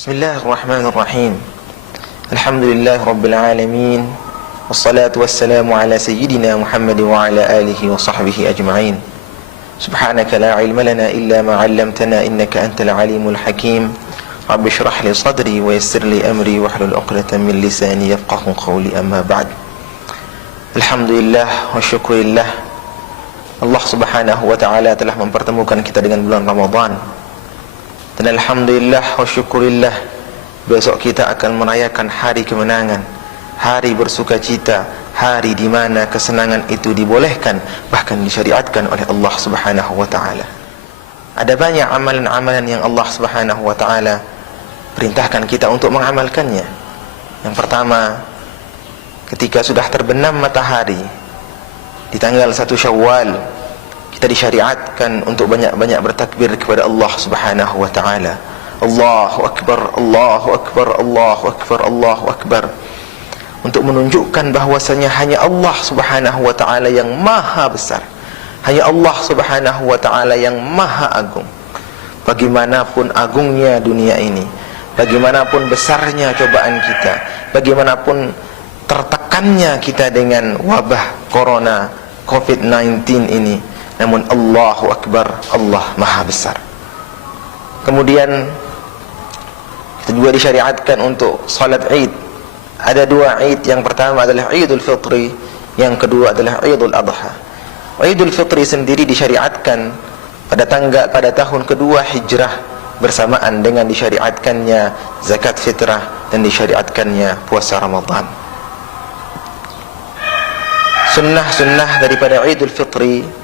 Bismillahirrahmanirrahim. Alhamdulillahi rabbil alamin. Wassalatu wassalamu ala sayyidina Muhammad wa ala alihi wa sahbihi ajma'in. Subhanaka la ilma lana illa ma 'allamtana innaka antal alimul hakim. Rabbi shrah li sadri wa yassir li amri wahlul 'uqdatam min lisani yafqahu qawli, amma ba'd. Alhamdulillah wa syukurillah, Allah subhanahu wa ta'ala telah mempertemukan kita dengan bulan Ramadan. Dan alhamdulillah wa syukurillah, besok kita akan merayakan hari kemenangan, hari bersuka cita, hari di mana kesenangan itu dibolehkan, bahkan disyariatkan oleh Allah subhanahu wa ta'ala. Ada banyak amalan-amalan yang Allah subhanahu wa ta'ala perintahkan kita untuk mengamalkannya. Yang pertama, ketika sudah terbenam matahari di tanggal 1 Syawal, kita disyariatkan untuk banyak-banyak bertakbir kepada Allah subhanahu wa ta'ala. Allahu Akbar, Allahu Akbar, Allahu Akbar, Allahu Akbar, untuk menunjukkan bahwasanya hanya Allah subhanahu wa ta'ala yang maha besar, hanya Allah subhanahu wa ta'ala yang maha agung. Bagaimanapun agungnya dunia ini, bagaimanapun besarnya cobaan kita, bagaimanapun tertekannya kita dengan wabah corona COVID-19 ini, namun Allahu Akbar, Allah maha besar. Kemudian kita juga disyariatkan untuk salat Id. Ada dua Id, yang pertama adalah Idul Fitri, yang kedua adalah Idul Adha. Idul Fitri sendiri disyariatkan pada tahun kedua Hijrah, bersamaan dengan disyariatkannya zakat fitrah dan disyariatkannya puasa Ramadan. Sunnah-sunnah daripada Idul Fitri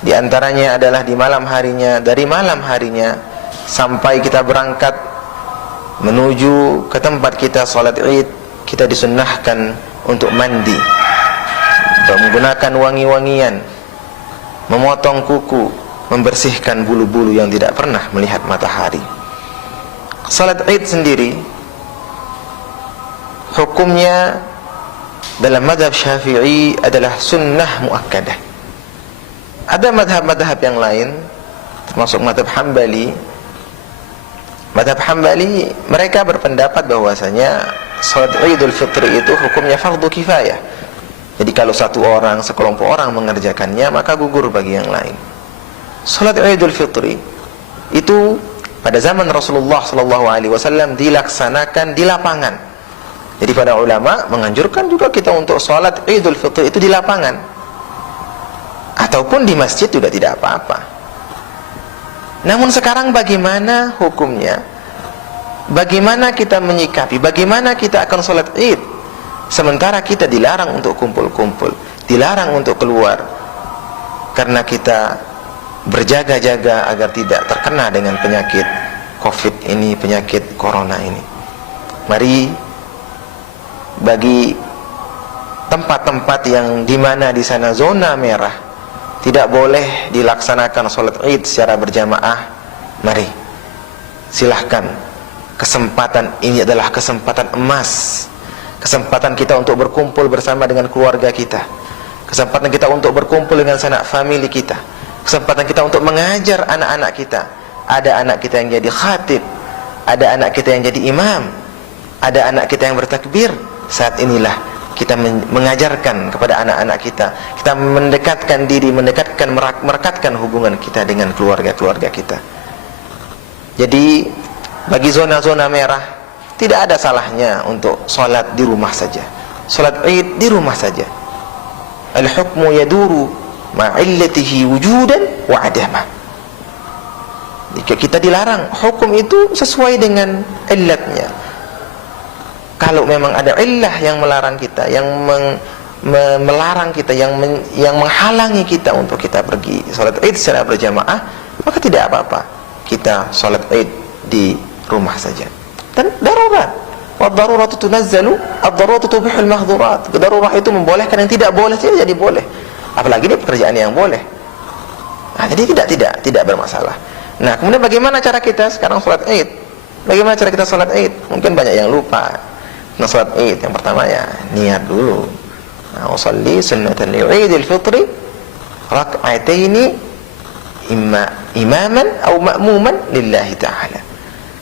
di antaranya adalah di malam harinya, dari malam harinya sampai kita berangkat menuju ke tempat kita salat Id, kita disunnahkan untuk mandi, menggunakan wangi-wangian, memotong kuku, membersihkan bulu-bulu yang tidak pernah melihat matahari. Salat Id sendiri hukumnya dalam mazhab Syafi'i adalah sunnah muakkadah. Ada madhab-madhab yang lain, termasuk madhab Hambali. Madhab Hambali, mereka berpendapat bahwasanya salat Idul Fitri itu hukumnya fardu kifayah. Jadi kalau satu orang, sekelompok orang mengerjakannya, maka gugur bagi yang lain. Salat Idul Fitri itu pada zaman Rasulullah SAW dilaksanakan di lapangan. Jadi para ulama menganjurkan juga kita untuk salat Idul Fitri itu di lapangan, ataupun di masjid juga tidak apa-apa. Namun sekarang bagaimana hukumnya? Bagaimana kita menyikapi? Bagaimana kita akan sholat Id sementara kita dilarang untuk kumpul-kumpul, dilarang untuk keluar, karena kita berjaga-jaga agar tidak terkena dengan penyakit COVID ini, penyakit corona ini. Mari, bagi tempat-tempat yang dimana di sana zona merah, tidak boleh dilaksanakan sholat Id secara berjamaah, mari silahkan. Kesempatan ini adalah kesempatan emas, kesempatan kita untuk berkumpul bersama dengan keluarga kita, kesempatan kita untuk berkumpul dengan sanak famili kita, kesempatan kita untuk mengajar anak-anak kita. Ada anak kita yang jadi khatib, ada anak kita yang jadi imam, ada anak kita yang bertakbir. Saat inilah kita mengajarkan kepada anak-anak kita, kita mendekatkan diri, merekatkan hubungan kita dengan keluarga-keluarga kita. Jadi bagi zona-zona merah tidak ada salahnya untuk salat di rumah saja, salat Id di rumah saja. Al-hukmu yaduru ma'illatihi wujudan wa adama. Jika kita dilarang, hukum itu sesuai dengan illatnya. Kalau memang ada illah yang melarang kita, yang melarang kita, yang menghalangi kita untuk kita pergi salat Id secara berjamaah, maka tidak apa-apa kita salat Id di rumah saja. Dan darurat, wad-daruratu tunazzalu, ad-daruratu tubihul mahdhurat. Darurat itu membolehkan yang tidak boleh jadi boleh. Apalagi ini pekerjaan yang boleh. Nah, jadi tidak bermasalah. Nah, kemudian bagaimana cara kita sekarang salat Id? Bagaimana cara kita salat Id? Mungkin banyak yang lupa. Nah, salat Id yang pertama ya niat dulu. Nah, usolli sunnatan li'idil fitri rak'ataini imma imaman atau ma'muman lillahi ta'ala.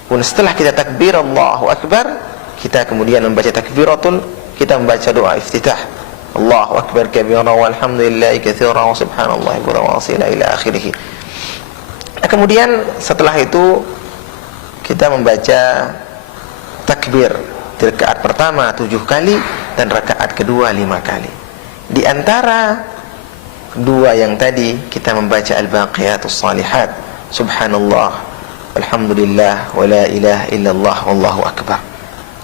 Kemudian setelah kita takbir Allahu Akbar, kita kemudian membaca takbiratul, kita membaca doa iftitah. Allahu Akbar kabira walhamdulillahi katsira wa subhanallahi wa wasila ila akhirih. Kemudian setelah itu kita membaca takbir di rakaat pertama 7 kali dan rakaat kedua 5 kali. Di antara dua yang tadi kita membaca al-baqiyatus salihat, subhanallah alhamdulillah wala ilaha illallah wallahu akbar.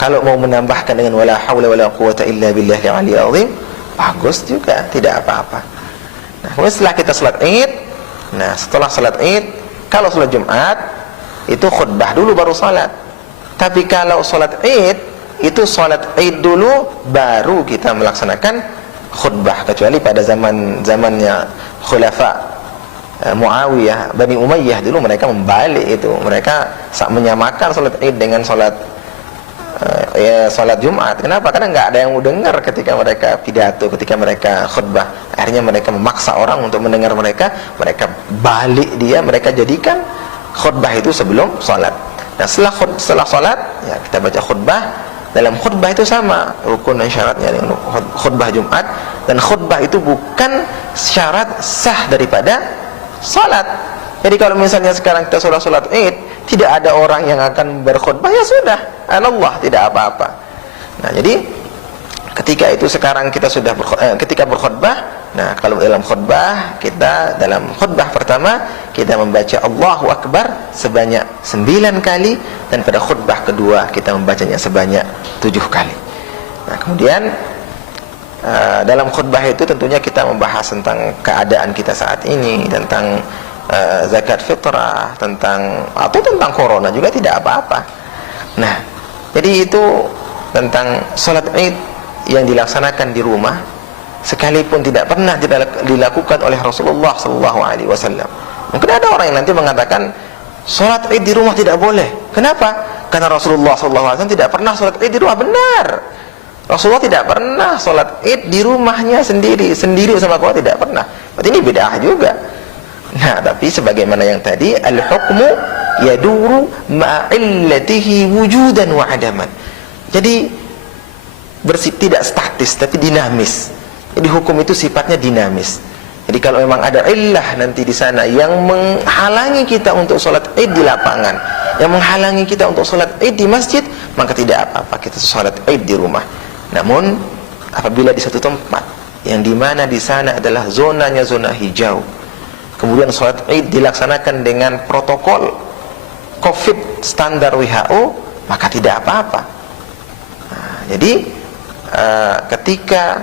Kalau mau menambahkan dengan wala haula wala quwata illa billahil aliyyil azim, bagus juga, tidak apa-apa. Nah, kemudian setelah kita salat Id, setelah salat Id, kalau salat Jumat itu khutbah dulu baru salat. Tapi kalau salat Id itu salat Id dulu baru kita melaksanakan khutbah, kecuali pada zamannya khulafa Muawiyah, Bani Umayyah dulu mereka membalik itu. Mereka menyamakan salat Id dengan salat Jumat. Kenapa? Karena nggak ada yang mau dengar ketika mereka pidato, ketika mereka khutbah. Akhirnya mereka memaksa orang untuk mendengar mereka. Mereka balik dia, mereka jadikan khutbah itu sebelum salat. Nah, setelah salat ya kita baca khutbah. Dalam khutbah itu sama rukun dan syaratnya dengan khutbah Jumat, dan khutbah itu bukan syarat sah daripada salat. Jadi kalau misalnya sekarang kita salat Id, tidak ada orang yang akan berkhutbah, ya sudah, Allah, tidak apa-apa. Nah, jadi ketika itu sekarang kita sudah ketika berkhutbah, kalau dalam khutbah kita, dalam khutbah pertama kita membaca Allahu Akbar sebanyak 9 kali, dan pada khutbah kedua kita membacanya sebanyak 7 kali. Nah, kemudian dalam khutbah itu tentunya kita membahas tentang keadaan kita saat ini, tentang zakat fitrah, tentang corona juga tidak apa-apa. Nah, jadi itu tentang salat Id yang dilaksanakan di rumah, sekalipun tidak pernah dilakukan oleh Rasulullah SAW. Mungkin ada orang yang nanti mengatakan salat Id di rumah tidak boleh. Kenapa? Karena Rasulullah SAW tidak pernah salat Id di rumah. Benar, Rasulullah tidak pernah salat Id di rumahnya sendiri sama keluarga, tidak pernah. Berarti ini bid'ah juga. Nah, tapi sebagaimana yang tadi, al-hukmu yaduru ma'illatihi wujudan wa adaman. Jadi tidak statis tapi dinamis. Jadi hukum itu sifatnya dinamis. Jadi kalau memang ada illah nanti di sana yang menghalangi kita untuk sholat Id di lapangan, yang menghalangi kita untuk sholat Id di masjid, maka tidak apa-apa kita sholat Id di rumah. Namun apabila di satu tempat yang dimana di sana adalah zona hijau, kemudian sholat Id dilaksanakan dengan protokol COVID standar WHO, maka tidak apa-apa. Nah, jadi ketika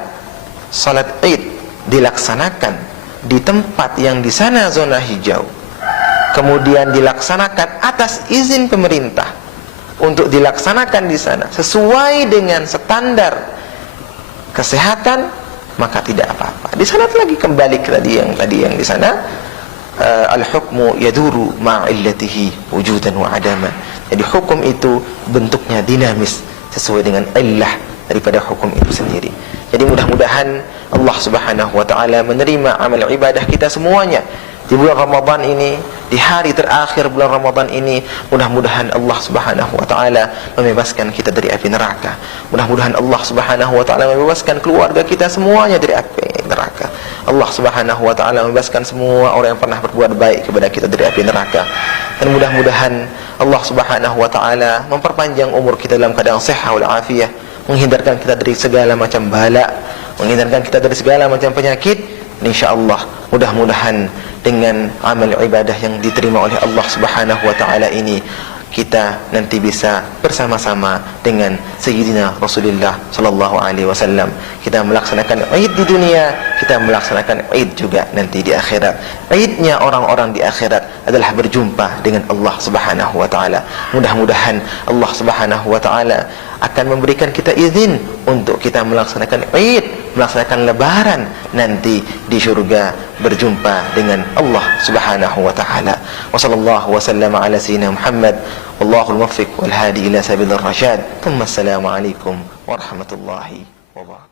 sholat Id dilaksanakan di tempat yang di sana zona hijau, kemudian dilaksanakan atas izin pemerintah untuk dilaksanakan di sana sesuai dengan standar kesehatan, maka tidak apa-apa. Di sana lagi kembali ke tadi yang di sana, al-hukmu yaduru ma'illatihi wujudan wa adaman. Jadi hukum itu bentuknya dinamis sesuai dengan illah daripada hukum itu sendiri. Jadi mudah-mudahan Allah Subhanahu wa taala menerima amal ibadah kita semuanya di bulan Ramadan ini, di hari terakhir bulan Ramadan ini. Mudah-mudahan Allah Subhanahu wa taala membebaskan kita dari api neraka. Mudah-mudahan Allah Subhanahu wa taala membebaskan keluarga kita semuanya dari api neraka. Allah Subhanahu wa taala membebaskan semua orang yang pernah berbuat baik kepada kita dari api neraka. Dan mudah-mudahan Allah Subhanahu wa taala memperpanjang umur kita dalam keadaan sehat wal afiyah, menghindarkan kita dari segala macam bala, menghindarkan kita dari segala macam penyakit. InsyaAllah mudah-mudahan dengan amal ibadah yang diterima oleh Allah Subhanahu wa ta'ala ini, kita nanti bisa bersama-sama dengan Sayyidina Rasulullah sallallahu alaihi wasallam. Kita melaksanakan Id di dunia, kita melaksanakan Id juga nanti di akhirat. Idnya orang-orang di akhirat adalah berjumpa dengan Allah Subhanahu wa taala. Mudah-mudahan Allah Subhanahu wa taala akan memberikan kita izin untuk kita melaksanakan Id, melaksanakan lebaran nanti di surga, berjumpa dengan Allah Subhanahu wa taala. Wa sallallahu wasallam ala sayyidina Muhammad, wallahul muwaffiq wal hadi ila sabilir rasyad. Assalamu alaikum warahmatullahi wabarakatuh.